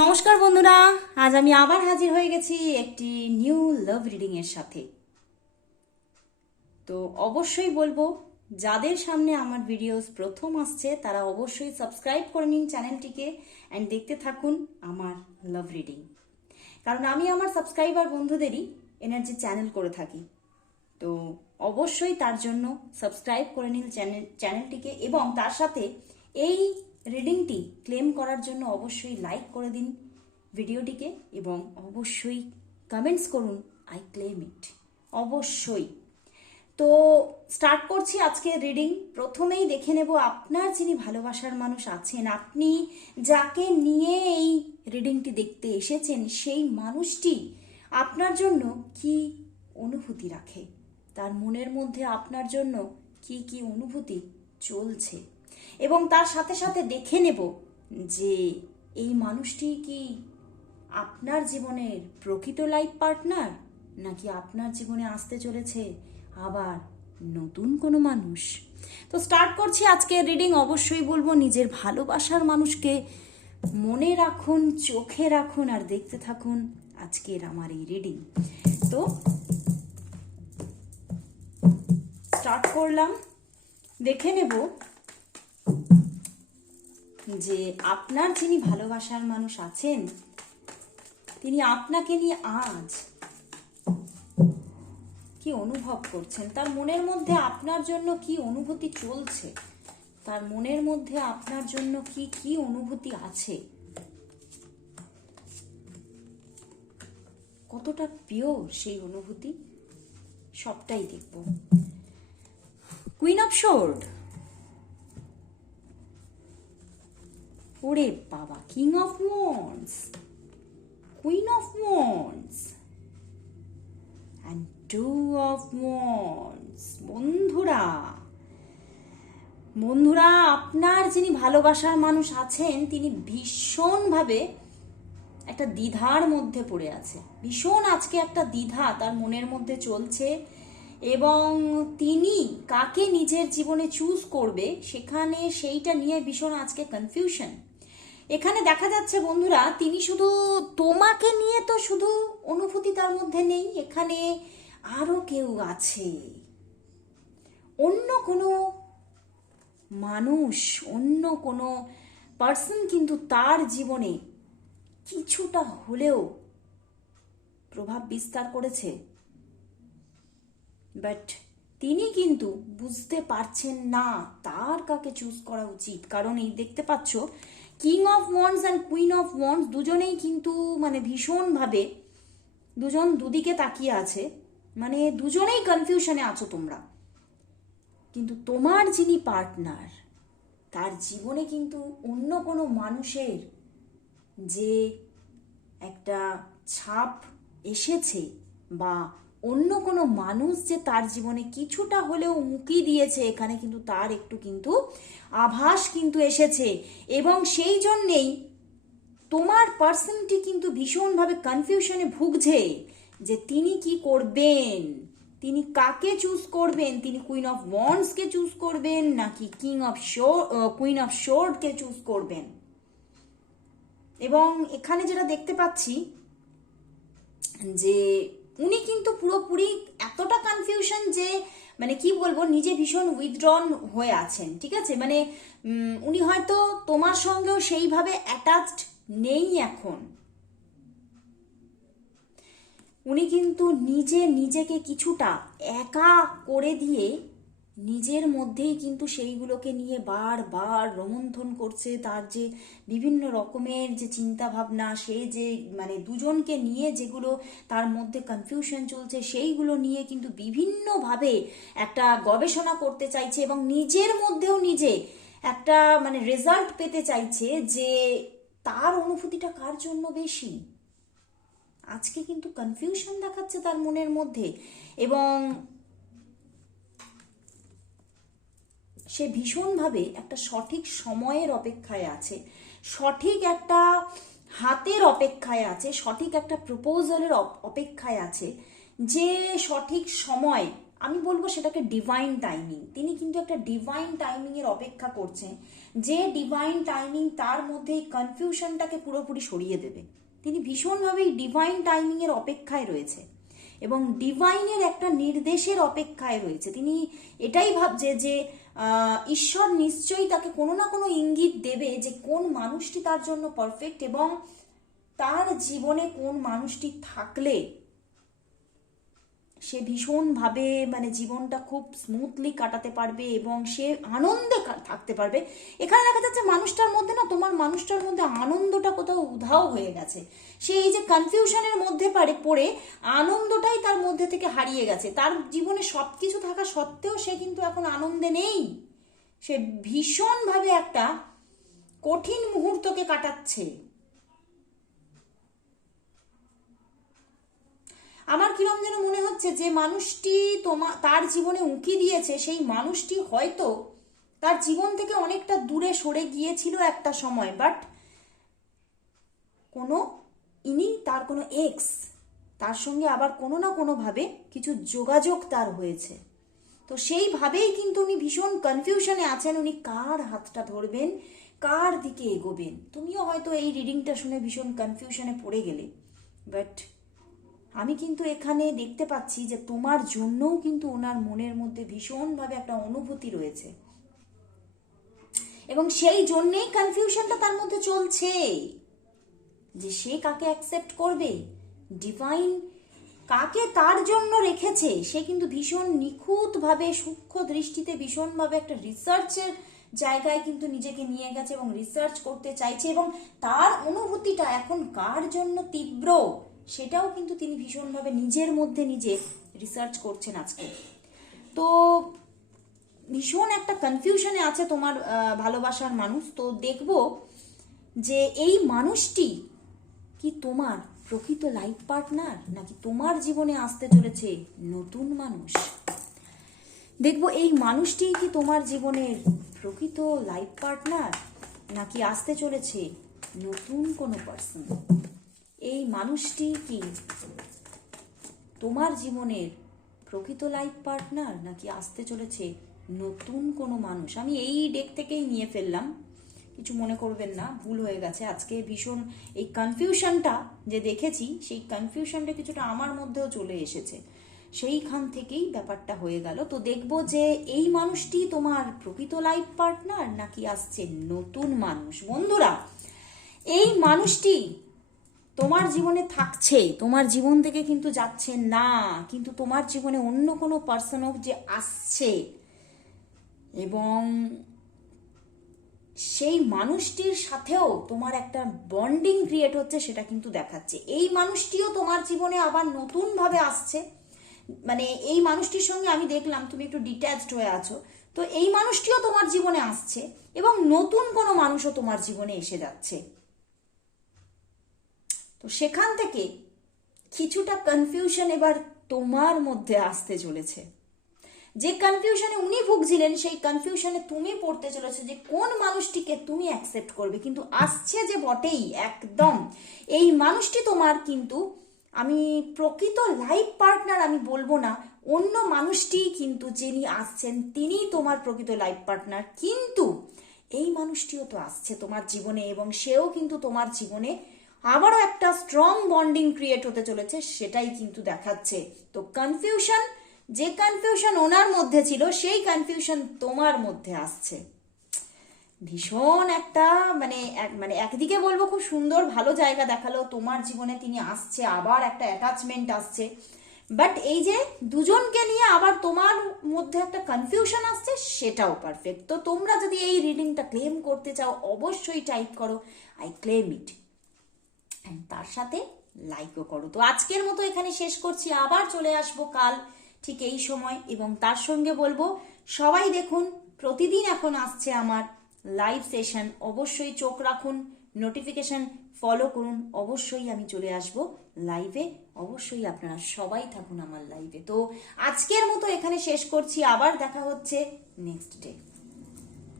নমস্কার বন্ধুরা, আজ আমি আবার হাজির হয়ে গেছি একটি নিউ লাভ রিডিং এর সাথে। তো অবশ্যই বলব, যাদের সামনে আমার ভিডিওস প্রথম আসছে, তারা অবশ্যই সাবস্ক্রাইব করে নিন চ্যানেলটিকে অ্যান্ড দেখতে থাকুন আমার লাভ রিডিং। কারণ আমি আমার সাবস্ক্রাইবার বন্ধুদেরই এনার্জি চ্যানেল করে থাকি। তো অবশ্যই তার জন্য সাবস্ক্রাইব করে নিন চ্যানেল, চ্যানেলটিকে এবং তার সাথে এই রিডিংটি ক্লেম করার জন্য অবশ্যই লাইক করে দিন ভিডিওটিকে এবং অবশ্যই কমেন্টস করুন আই ক্লেম ইট অবশ্যই। তো স্টার্ট করছি আজকে রিডিং। প্রথমেই দেখে নেব আপনার যিনি ভালোবাসার মানুষ আছেন, আপনি যাকে নিয়ে এই রিডিংটি দেখতে এসেছেন, সেই মানুষটি আপনার জন্য কি অনুভূতি রাখে? তার মনের মধ্যে আপনার জন্য কি কি অনুভূতি চলছে? এবং তার সাথে সাথে দেখে নেব যে এই মানুষটি কি আপনার জীবনের প্রকৃত লাইফ পার্টনার নাকি আপনার জীবনে আসতে চলেছে আবার নতুন কোনো মানুষ? তো স্টার্ট করছি আজকে রিডিং অবশ্যই বলব নিজের ভালোবাসার মানুষকে মনে রাখুন, চোখে রাখুন আর দেখতে থাকুন আজকের আমার এই রিডিং তো স্টার্ট করলাম, দেখে নেব যে আপনার যিনি ভালোবাসার মানুষ আছেন, তিনি আপনাকে নিয়ে আজ কি অনুভব করছেন? তার মনের মধ্যে আপনার জন্য কি অনুভূতি চলছে? তার মনের মধ্যে আপনার জন্য কি কি অনুভূতি আছে? কতটা পিওর সেই অনুভূতি? সবটাই দেখব। কুইন অফ শোর্ড ওরে বাবা king of wands queen of wands and two of wands বন্ধুরা বন্ধুরা, আপনার যিনি ভালোবাসার মানুষ আছেন, তিনি ভীষণভাবে একটা দ্বিধার মধ্যে পড়ে আছে। ভীষণ আজকে একটা দ্বিধা তার মনের মধ্যে চলছে এবং তিনি কাকে নিজের জীবনে চুজ করবে, সেখানে সেইটা নিয়ে ভীষণ আজকে কনফিউশন এখানে দেখা যাচ্ছে, বন্ধুরা, তিনি শুধু তোমাকে নিয়ে তো শুধু অনুভূতি তার মধ্যে নেই, এখানে আরও কেউ আছে। অন্য কোনো মানুষ, অন্য কোনো পার্সন কিন্তু তার জীবনে কিছুটা হলেও প্রভাব বিস্তার করেছে। বাট তিনি কিন্তু বুঝতে পারছেন না, তার কাকে চুজ করা উচিত। কারণ এই দেখতে পাচ্ছ king of wands and queen of wands দুজনেই কিন্তু মানে ভীষণভাবে দুজন দুদিকে তাকিয়ে আছে। মানে দুজনেই কনফিউশনে আছো তোমরা। কিন্তু তোমার যিনি পার্টনার তার জীবনে কিন্তু অন্য কোনো মানুষের যে একটা ছাপ এসেছে বা অন্য কোনো মানুষ যে তার জীবনে কিছুটা হলেও উঁকি দিয়েছে, এখানে কিন্তু তার একটু কিন্তু আভাস কিন্তু এসেছে। এবং সেই জন্যেই তোমার পার্সনটি কিন্তু ভীষণভাবে কনফিউশনে ভুগছে যে তিনি কি করবেন? তিনি কাকে চুজ করবেন? তিনি কুইন অফ ওয়ান্সকে চুজ করবেন নাকি কিং অফ শো কুইন অফ শোর্ডকে চুজ করবেন? এবং এখানে যেটা দেখতে পাচ্ছি যে উনি কিন্তু পুরোপুরি এতটা কনফিউশন যে মানে কি বলব, নিজে ভীষণ উইথড্রন হয়ে আছেন, ঠিক আছে? মানে উনি হয়তো তোমার সঙ্গেও সেইভাবে অ্যাটাচড নেই এখন। উনি কিন্তু নিজে নিজেকে কিছুটা একা করে দিয়ে নিজের মধ্যেই কিন্তু সেইগুলোকে নিয়ে বারবার রোমন্থন করছে তার যে বিভিন্ন রকমের যে চিন্তা ভাবনা সে যে মানে দুজনকে নিয়ে যেগুলো তার মধ্যে কনফিউশন চলছে, সেইগুলো নিয়ে কিন্তু বিভিন্নভাবে একটা গবেষণা করতে চাইছে এবং নিজের মধ্যেও নিজে একটা মানে রেজাল্ট পেতে চাইছে যে তার অনুভূতিটা কার জন্য বেশি? আজকে কিন্তু কনফিউশন দেখাচ্ছে তার মনের মধ্যে এবং সে ভীষণভাবে একটা সঠিক সময়ের অপেক্ষায় আছে, সঠিক একটা হাতের অপেক্ষায় আছে, সঠিক একটা প্রপোজালের অপেক্ষায় আছে যে সঠিক সময়, আমি বলব সেটাকে ডিভাইন টাইমিং তিনি কিন্তু একটা ডিভাইন টাইমিং এর অপেক্ষা করছেন যে ডিভাইন টাইমিং তার মধ্যে এই কনফিউশনটাকে পুরোপুরি সরিয়ে দেবে। তিনি ভীষণভাবে এই ডিভাইন টাইমিং এর অপেক্ষায় রয়েছে এবং ডিভাইনের একটা নির্দেশের অপেক্ষায় রয়েছে। তিনি এটাই ভাবছে যে ঈশ্বর নিশ্চয়ই তাকে কোনো না কোনো ইঙ্গিত দেবে যে কোন মানুষটি তার জন্য পারফেক্ট এবং তার জীবনে কোন মানুষটি থাকলে সে ভীষণভাবে মানে জীবনটা খুব স্মুথলি কাটাতে পারবে এবং সে আনন্দে থাকতে পারবে। এখানে দেখা যাচ্ছে মানুষটার মধ্যে না, তোমার মানুষটার মধ্যে আনন্দটা কোথাও উধাও হয়ে গেছে। সে এই যে কনফিউশনের মধ্যে পারে, পড়ে, আনন্দটাই তার মধ্যে থেকে হারিয়ে গেছে। তার জীবনে সব কিছু থাকা সত্ত্বেও সে কিন্তু এখন আনন্দে নেই। সে ভীষণভাবে একটা কঠিন মুহূর্তকে কাটাচ্ছে। আমার কিরম যেন মনে হচ্ছে যে মানুষটি তোমা, তার জীবনে উঁকি দিয়েছে, সেই মানুষটি হয়তো তার জীবন থেকে অনেকটা দূরে সরে গিয়েছিল একটা সময় বাট কোনো, ইনি তার কোনো এক্স তার সঙ্গে আবার কোনো না কোনোভাবে কিছু যোগাযোগ তার হয়েছে। তো সেইভাবেই কিন্তু উনি ভীষণ কনফিউশনে আছেন, উনি কার হাতটা ধরবেন, কার দিকে এগোবেন। তুমিও হয়তো এই রিডিংটা শুনে ভীষণ কনফিউশনে পড়ে গেলে বাট আমি কিন্তু এখানে দেখতে পাচ্ছি যে তোমার জন্যও কিন্তু ওনার মনের মধ্যে ভীষণভাবে একটা অনুভূতি রয়েছে। এবং সেই জন্যেই কনফিউশনটা তার মধ্যে চলছে যে সে কাকে অ্যাকসেপ্ট করবে? ডিভাইন কাকে তার জন্য রেখেছে? সে কিন্তু ভীষণ নিখুঁতভাবে সূক্ষ্ম দৃষ্টিতে ভীষণভাবে একটা রিসার্চের জায়গায় কিন্তু নিজেকে নিয়ে গেছে এবং রিসার্চ করতে চাইছে এবং তার অনুভূতিটা এখন কার জন্য তীব্র? সেটাও কিন্তু তিনি ভীষণভাবে নিজের মধ্যে নিজে রিসার্চ করছেন আজকে। তো ভীষণ একটা কনফিউশনে আছে তোমার ভালোবাসার মানুষ। তো দেখব যে এই মানুষটি কি তোমার প্রকৃত লাইফ পার্টনার নাকি তোমার জীবনে আসতে চলেছে নতুন মানুষ? দেখব এই মানুষটি কি তোমার জীবনের প্রকৃত লাইফ পার্টনার নাকি আসতে চলেছে নতুন কোনো পার্সন মানুষটি কি তোমার জীবনের প্রকৃত লাইফ পার্টনার নাকি আসতে চলেছে নতুন কোনো মানুষ? আমি এই ডেক থেকেই নিয়ে ফেললাম। কিছু মনে করবেন না, ভুল হয়ে গেছে। আজকে ভীষণ এই কনফিউশনটা যে দেখেছি, সেই কনফিউশনটা কিছুটা আমার মধ্যেও চলে এসেছে। সেইখান থেকেই ব্যাপারটা হয়ে গেল। তো দেখব যে এই মানুষটি তোমার প্রকৃত লাইফ পার্টনার নাকি আসছে নতুন মানুষ? বন্ধুরা, এই মানুষটি তোমার জীবনে থাকছে তোমার জীবন থেকে কিন্তু যাচ্ছে না, কিন্তু তোমার জীবনে অন্য কোনো পার্সনও যে আসছে। এবং সেই মানুষটির সাথেও তোমার একটা বন্ডিং ক্রিয়েট হচ্ছে, সেটা কিন্তু দেখাচ্ছে। এই মানুষটিও তোমার জীবনে আবার নতুনভাবে আসছে। মানে এই মানুষটির সঙ্গে আমি দেখলাম, তুমি একটু ডিট্যাচড হয়ে আছো, তো এই মানুষটিও তোমার জীবনে আসছে এবং নতুন কোনো মানুষও তোমার জীবনে এসে যাচ্ছে। তো সেখান থেকে কিছুটা কনফিউশন এবার তোমার মধ্যে আসতে চলেছে। যে কনফিউশনে উনি ভুগছিলেন, সেই কনফিউশনে তুমি পড়তে চলেছে যে কোন মানুষটিকে তুমি অ্যাকসেপ্ট করবে। কিন্তু আসছে যে বটেই, একদম। এই মানুষটি তোমার কিন্তু, আমি প্রকৃত লাইফ পার্টনার আমি বলব না, অন্য মানুষটি কিন্তু যিনি আসছেন তিনিই তোমার প্রকৃত লাইফ পার্টনার কিন্তু এই মানুষটিও তো আসছে তোমার জীবনে এবং সেও কিন্তু তোমার জীবনে আবারও একটা স্ট্রং বন্ডিং ক্রিয়েট হতে চলেছে, সেটাই কিন্তু দেখাচ্ছে। তো কনফিউশন যে কনফিউশন ওনার মধ্যে ছিল, সেই কনফিউশন তোমার মধ্যে আসছে। ভীষণ একটা মানে মানে একদিকে বলব খুব সুন্দর, ভালো জায়গা দেখাল, তোমার জীবনে তিনি আসছে, আবার একটা অ্যাটাচমেন্ট আসছে। বাট এই যে দুজনকে নিয়ে আবার তোমার মধ্যে একটা কনফিউশন আসছে, সেটাও পারফেক্ট তো তোমরা যদি এই রিডিংটা ক্লেম করতে চাও, অবশ্যই টাইপ করো। আই ক্লেম ইট তার সাথে লাইকও করো। তো আজকের মতো এখানে শেষ করছি। আবার চলে আসব কাল ঠিক এই সময় এবং তার সঙ্গে বলব, সবাই দেখুন, প্রতিদিন এখন আসছে আমার লাইভ সেশন অবশ্যই চোখ রাখুন নোটিফিকেশন ফলো করুন। অবশ্যই আমি চলে আসব লাইভে অবশ্যই আপনারা সবাই থাকুন আমার লাইভে তো আজকের মতো এখানে শেষ করছি। আবার দেখা হচ্ছে নেক্সট ডে